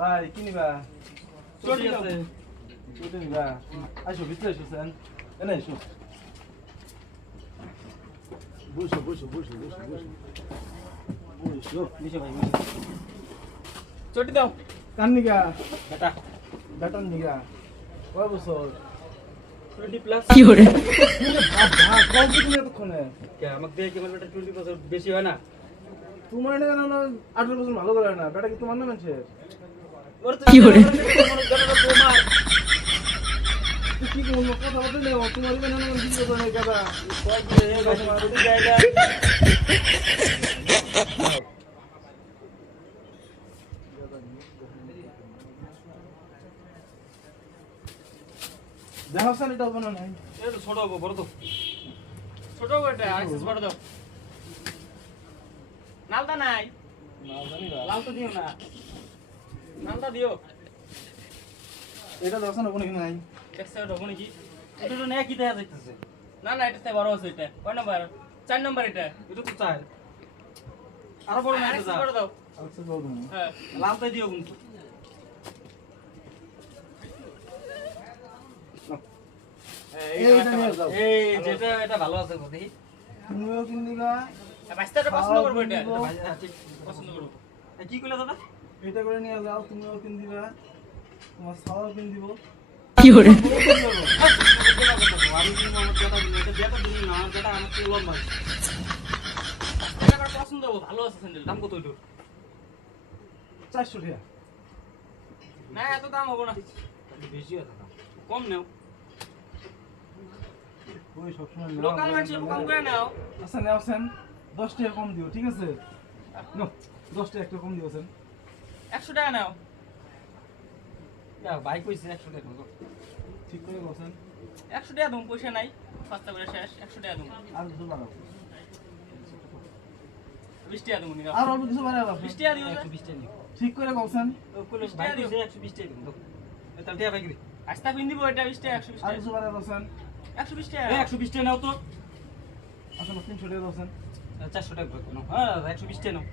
ভাই কি নিবা? চটি আছে। চটি নিবা? আইসো ভিতরে এসো সেন। এনে এসো। বসো বসো বসো বসো বসো। বসো দিছে ভাই দিছে। চটি দাও। কান নিগা? বেটা বেতন নিগা? কয় বছর? 20 প্লাস। কি করে? ভাগ কম কি তুমি এতক্ষণে? কে আমাকে দিয়ে কি বেটা 20 বছর বেশি হয় না? তোমার এটা কেন 18 বছর ভালো করে না? বেটা কি তোমার না মানুষের? কি করে? তোমার তুই কি কোন কথা বলতে নেই? তোমার এটা না মানে কিছু করে না গাদা। দেখো স্যার এটা বানা নাই। এটা তো ছোট হবে বড় তো। ছোট হবে এটা অ্যাক্সেস বড় দাও। নালদা নাই। না জানি না। লাল তো দিও না। নালদা দিও। এটা দেখছ না কোনো নাই। দেখছ এটা হবে নাকি? এটা তো নেকি দেখা যাইতেছে। না না এটা বড় আছে এটা। কয় নাম্বার? 4 নাম্বার এটা। এটা তো 4। আরো বড় না এটা বড় দাও। আচ্ছা দাও তুমি। হ্যাঁ লালটা দিও কিন্তু। এইটা নিয়ে যাও। এই যেটা এটা ভালো আছে গো দেখি। তুমিও কিন দিবা। বাস্তাটা পছন্দ করব এটা। ভাই ঠিক পছন্দ করব। কি কইলা দাদা? এটা করে নিয়ে যাও, তুমিও কিন দিবা। তোমার সাওয়াও কিন দিব। কি করে? পছন্দ হবে ভালো আছে স্যান্ডেল দাম কত এটার? 400 টাকা। না এত দাম হবে না বেশি আছে দাম কম নেও ওই সবসময় লোকাল মানুষ কম করে নাও আচ্ছা নাও সেন 10 টাকা কম দিও, ঠিক আছে? নাও 10 টাকা একটু কম দিও সেন। 100 টাকা নাও ভাই কইছে 100 টাকা ঠিক করে বসেন। 100 টাকা দাম পয়সা নাই সস্তা করে শেষ 100 টাকা দাম আর কিছু বাড়াও। 20 টাকা দাম নিও আর অল্প কিছু বাড়াও। 20 টাকা দিও 120 টাকা নিও ঠিক করে বসেন। কইলো ভাই কইছে 120 টাকা দাও তাহলে টাকা পাইবি আস্তা পিন দিব এটা 20 টাকা 120 আর টাকা কিছু বাড়াও বসেন। 120 টাকা 120 টাকা নাও তো আচ্ছা 300 টাকা বসেন। 400 টাকা করে নাও হ্যাঁ 120 টাকা নাও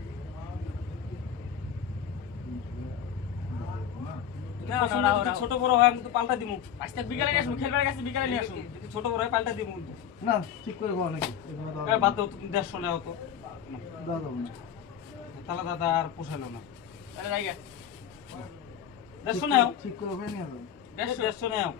না ছোট বড় হয় আমি তো পাল্টা দিমু আজকে বিকালে নিয়ে আসুন খেলবার কাছে বিকালে নিয়ে আসুন যদি ছোট বড় হয় পাল্টা দিমু না ঠিক করে বল নাকি? এ বাদ দাও তুমি 150 নাও তো দাও দাও না। তাহলে দাদা আর পোষালো না আরে জায়গা 150 নাও ঠিক করে নিয়ে যাও। 150 নাও